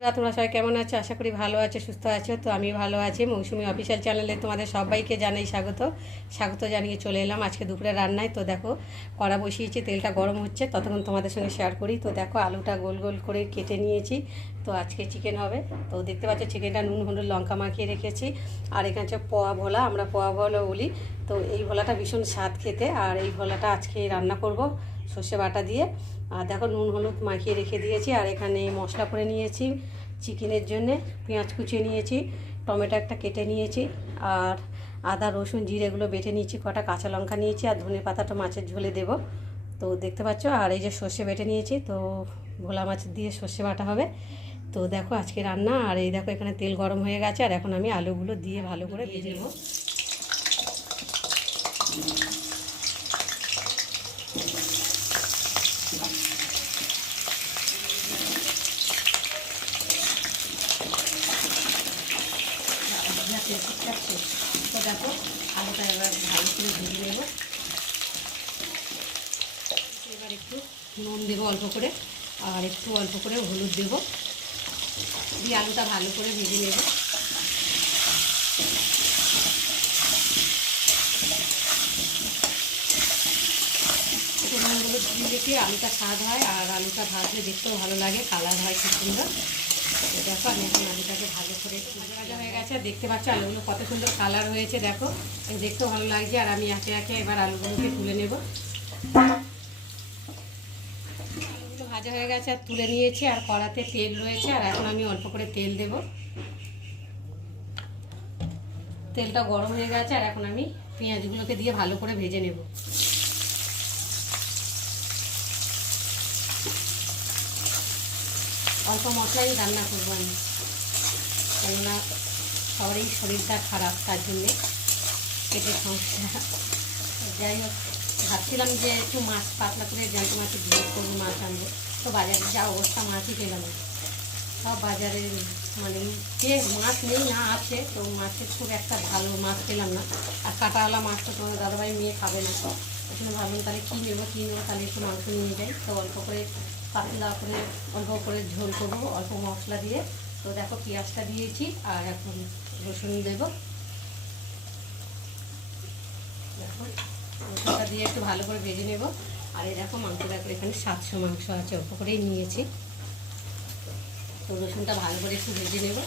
তোমরা সবাই কেমন আছো? আশা করি ভালো আছো, সুস্থ আছো। তো আমি ভালো আছি। মৌসুমি অফিসিয়াল চ্যানেলে তোমাদের সবাইকে জানাই স্বাগত। স্বাগত জানিয়ে চলে এলাম আজকে দুপুরে রান্নায়। তো দেখো, কড়া বসিয়েছি, তেলটা গরম হচ্ছে, ততক্ষণ তোমাদের সঙ্গে শেয়ার করি। তো দেখো, আলুটা গোল গোল করে কেটে নিয়েছি। তো আজকে চিকেন হবে। তো দেখতে পাচ্ছ চিকেনটা নুন, হলুদ, লঙ্কা মাখিয়ে রেখেছি। আর এখানে হচ্ছে পোয়া ভোলা, আমরা পোয়া ভোলা বলি। তো এই ভোলাটা ভীষণ স্বাদ খেতে। আর এই ভোলাটা আজকে রান্না করব। সর্ষে বাটা দিয়ে। আর দেখো নুন, হলুদ মাখিয়ে রেখে দিয়েছি। আর এখানে মশলা করে নিয়েছি চিকেনের জন্যে। পেঁয়াজ কুচিয়ে নিয়েছি, টমেটো একটা কেটে নিয়েছি। আর আদা, রসুন জিরেগুলো বেটে নিয়েছি, কটা কাঁচা লঙ্কা নিয়েছি, আর ধনে পাতাটা মাছের ঝোলে দেবো। তো দেখতে পাচ্ছ? আর এই যে সর্ষে বেটে নিয়েছি, তো ভোলা মাছ দিয়ে সর্ষে বাটা হবে। তো দেখো আজকে রান্না, আর এই দেখো এখানে তেল গরম হয়ে গেছে। আর এখন আমি আলুগুলো দিয়ে ভালো করে ভেজে নেব। দেখো। আলুটা এবার ভালো করে ভেজে নেব। এবার একটু নুন দেবো অল্প করে, আর একটু অল্প করে হলুদ দেবো। দিয়ে আলুটা ভালো করে ভেজে নেব। হলুদ আলুটা স্বাদ হয়, আর আলুটা ভাজলে দেখতেও ভালো লাগে, কালার হয় খুব সুন্দর। দেখো, আমি এখন আলুটাকে ভালো করে ভাজা হয়ে গেছে। আর দেখতে পাচ্ছ আলুগুলো কত সুন্দর কালার হয়েছে, দেখো। দেখতেও ভালো লাগছে, আর আমি একে একে এবার আলুগুলোকে তুলে নেব। আলুগুলো ভাজা হয়ে গেছে, আর তুলে নিয়েছি, আর কড়াতে তেল রয়েছে, আর এখন আমি অল্প করে তেল দেব। তেলটা গরম হয়ে গেছে, আর এখন আমি পেঁয়াজগুলোকে দিয়ে ভালো করে ভেজে নেব। অল্প মশলাই রান্না করব আমি। কেননা সবারই শরীরটা খারাপ, তার জন্যে পেটের সমস্যা। যাই হোক, ভাবছিলাম যে একটু মাছ পাতলা করে জ্যান্ত মাছের ঝোল করব, মাছ আনব। তো বাজারে যা অবস্থা, মাছই পেলাম সব বাজারে মানে যে মাছ নেই, না আছে, তো মাছের খুব একটা ভালো মাছ পেলাম না। আর কাটাওয়ালা মাছ তো তোমার দাদাভাই মেয়ে খাবে না। ওখানে ভাবলাম তাহলে কী নেব কী নেব, তাহলে একটু মাংস নিয়ে যাই। তো অল্প করে পাতলা করে অল্প করে ঝোল করব, অল্প মশলা দিয়ে। তো দেখো পেঁয়াজটা দিয়েছি আর এখন রসুন দেবো। দেখো, রসুনটা দিয়ে একটু ভালো করে ভেজে নেব। আর এই দেখো মাংস, দেখো এখানে সাতশো মাংস আছে, অল্প করেই নিয়েছি। তো রসুনটা ভালো করে একটু ভেজে নেব।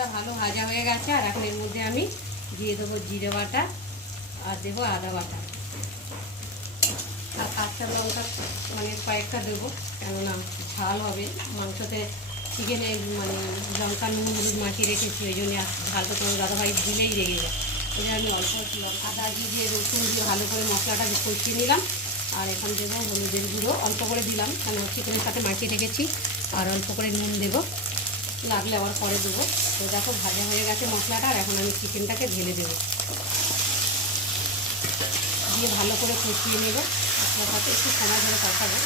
পেঁয়াজটা ভালো ভাজা হয়ে গেছে, আর এখন এর মধ্যে আমি দিয়ে দেবো জিরে বাটা আর দেবো আদা বাটা। আর কাঁচা লঙ্কা মানে কয়েকটা দেবো, কেননা ঝাল হবে। মাংসতে চিকেনে মানে লঙ্কা নুন হলুদ মাখিয়ে রেখেছি, ওই জন্য ঝালটা তোমার দাদাভাই দিলেই রেগে যায়। ওই জন্য আমি অল্প আদা দিয়ে রসুন দিয়ে ভালো করে মশলাটা কষিয়ে নিলাম, আর এখন দেবো হলুদের গুঁড়ো। অল্প করে দিলাম কেন চিকেনের সাথে মাখিয়ে রেখেছি, আর অল্প করে নুন দেবো। লাগলে আবার পরে দেবো। তো দেখো ভাজা হয়ে গেছে মশলাটা, আর এখন আমি চিকেনটাকে ঢেলে দেবো। দিয়ে ভালো করে কষিয়ে নেব। মশলার সাথে একটু সময় ধরে কষাবো।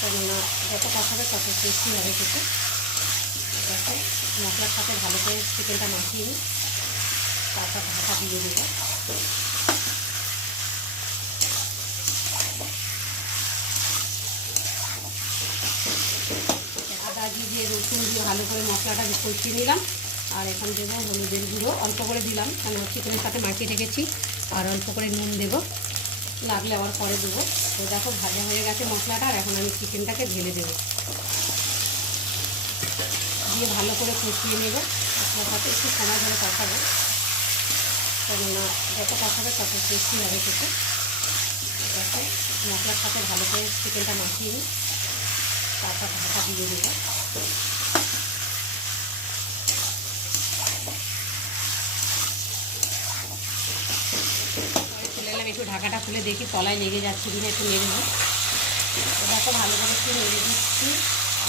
কেননা যত কষাবে তত টেস্টি হবে খেতে। দেখো, মশলার সাথে ভালো করে চিকেনটা মাখিয়ে নিই। তারপর ঢাকা দিয়ে দেবো আদা দিয়ে দিয়ে রসুন দিয়ে ভালো করে মশলাটা কষিয়ে নিলাম। আর এখন দেবো হলুদের গুঁড়ো। অল্প করে দিলাম কেন চিকেনের সাথে মাখিয়ে রেখেছি। আর অল্প করে নুন দেবো। লাগলে আবার পরে দেবো। তো দেখো, ভাজা হয়ে গেছে মশলাটা। আর এখন আমি চিকেনটাকে ঢেলে দেবো। দিয়ে ভালো করে কষিয়ে নেব। সাথে একটু সময় ধরে কষাবো। কেননা যত কষাবে তত টেস্টি হবে খেতে। দেখো, মশলার সাথে ভালো করে চিকেনটা মাখিয়ে নিই। তারপর ঢাকা দিয়ে দেবো। একটু ঢাকাটা খুলে দেখি, তলায় লেগে যাচ্ছে কিনা একটু নেড়ে তো দেখো, ভালো করে একটু নেড়ে দিচ্ছি।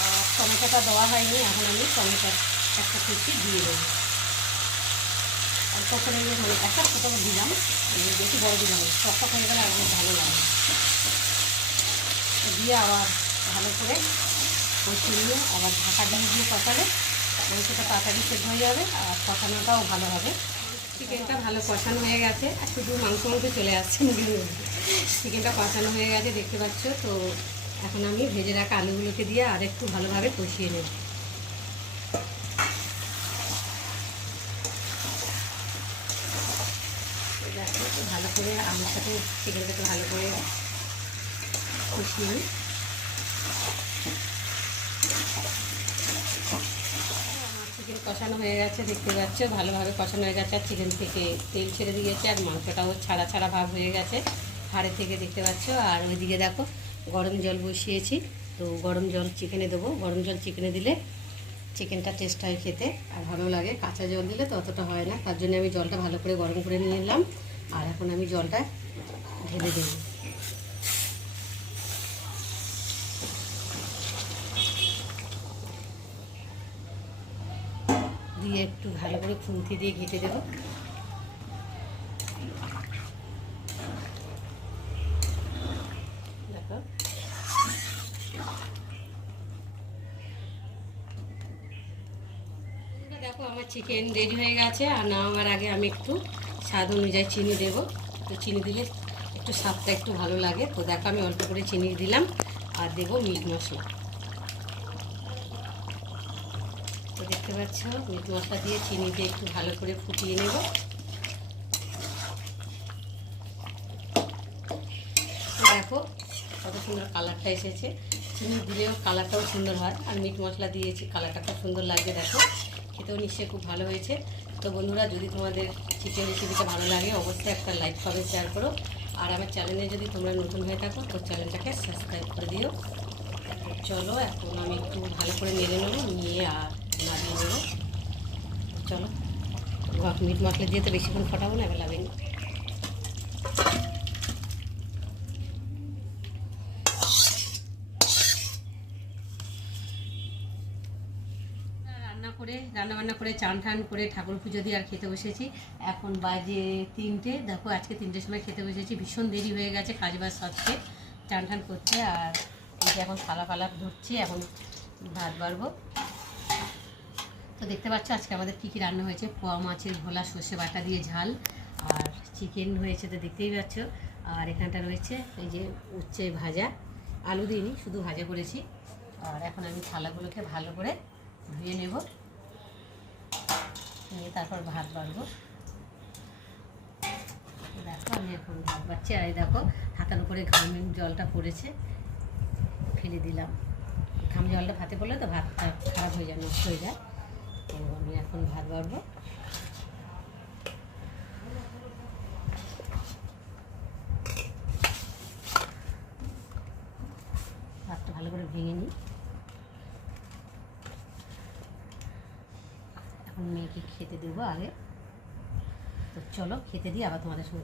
আর টমেটোটা দেওয়া হয়নি, এখন আমি টমেটো একটা কুচি দিয়ে দেবো। অল্প করে মানে একটা ছোটো দিলাম বেশি বড় দিলাম না। টকটক হয়ে গেলে একদম ভালো লাগে। দিয়ে আবার ভালো করে কষিয়ে আবার ঢাকা দিয়ে দিয়ে কষালে মাংসটা তাড়াতাড়ি সেদ্ধ হয়ে যাবে, আর কষানোটাও ভালো হবে। চিকেনটা ভালো কষানো হয়ে গেছে, আর শুধু মাংস মাংস চলে আসছে মধ্যে। চিকেনটা কষানো হয়ে গেছে, দেখতে পাচ্ছ? তো এখন আমি ভেজে রাখা আলুগুলোকে দিয়ে আর একটু ভালোভাবে কষিয়ে নেব। ভালো করে আলুর সাথে চিকেনটাকে ভালো করে কষিয়ে নিই আমার চিকেন কষানো হয়ে গেছে, দেখতে পাচ্ছ, ভালোভাবে কষানো হয়ে গেছে, আর চিকেন থেকে তেল ছেড়ে দিয়েছে, আর মাংসটাও ছাড়া ছাড়া ভাব হয়ে গেছে, হাড়ে থেকে দেখতে পাচ্ছ, আর ওইদিকে দেখো, গরম জল বসিয়েছি, তো গরম জল চিকেনে দেবো, গরম জল চিকেনে দিলে চিকেনটা টেস্ট হয় খেতে, আর ভালো লাগে, কাঁচা জল দিলে তো অতটা হয় না, তার জন্য আমি জলটা ভালো করে গরম করে নিয়ে এলাম, আর এখন আমি জলটা ঢেলে দেবো। দিয়ে একটু ভালো করে খুন্তি দিয়ে ঘেটে দেবো। দেখো। দেখো, আমার চিকেন রেডি হয়ে গেছে। আর নামাবার আগে আমি একটু স্বাদ অনুযায়ী চিনি দেবো। তো চিনি দিলে একটু স্বাদটা একটু ভালো লাগে। তো দেখো, আমি অল্প করে চিনি দিলাম। আর দেবো মিট মশলা তো দেখতে পাচ্ছ মিট মশলা দিয়ে চিনি দিয়ে একটু ভালো করে ফুটিয়ে নেব। দেখো কত সুন্দর কালারটা এসেছে। চিনি দিলেও কালারটাও সুন্দর হয়, আর মিট মশলা দিয়েছি, কালারটা খুব সুন্দর লাগছে, দেখো। খেতেও নিশ্চয়ই খুব ভালো হয়েছে। তো বন্ধুরা, যদি তোমাদের চিকেন রেসিপিটা ভালো লাগে, অবশ্যই একটা লাইক কমেন্ট শেয়ার করো। আর আমার চ্যানেলে যদি তোমরা নতুন হয়ে থাকো, তো চ্যানেলটাকে সাবস্ক্রাইব করে দিও। চলো, এখন আমি একটু ভালো করে নেড়ে নেব, নিয়ে আর নাড়িয়ে নেব চলো মিট মশলা দিয়ে তো বেশিক্ষণ ফটাবো না, এবার লাগেনি রান্না করে রান্না বান্না করে, চান টান করে ঠাকুর পুজো দিয়ে আর খেতে বসেছি। এখন বাজে তিনটে। দেখো, আজকে তিনটের সময় খেতে বসেছি। ভীষণ দেরি হয়ে গেছে, কাজ বাজ সবকে চান টান করতে আর এখন ফালা ফালা ধরছি, এখন ভাত বাড়বো। তো দেখতে পাচ্ছ আজকে আমাদের কী কী রান্না হয়েছে? পোয়া মাছের ভোলা সর্ষে বাটা দিয়ে ঝাল আর চিকেন হয়েছে তো দেখতেই পাচ্ছ। আর এখানটা রয়েছে এই যে উচ্ছে ভাজা, আলু দিইনি শুধু ভাজা করেছি। আর এখন আমি থালাগুলোকে ভালো করে ধুয়ে নেব। নিয়ে তারপর ভাত বাড়বো দেখো, আমি এখন ভাত বাড়ছি। আর দেখো হাতার উপরে ঘামের জলটা পড়েছে। ফেলে দিলাম। ঘাম জলটা ভাতে পড়লে তো ভাতটা খারাপ হয়ে যায়, নষ্ট হয়ে যায়। এখন ভাত বাড়বো। ভাতটা ভালো করে ভেঙে নিই। এখন মেয়েকে খেতে দেবো আগে। তো চলো খেতে দিই আবার তোমাদের সঙ্গে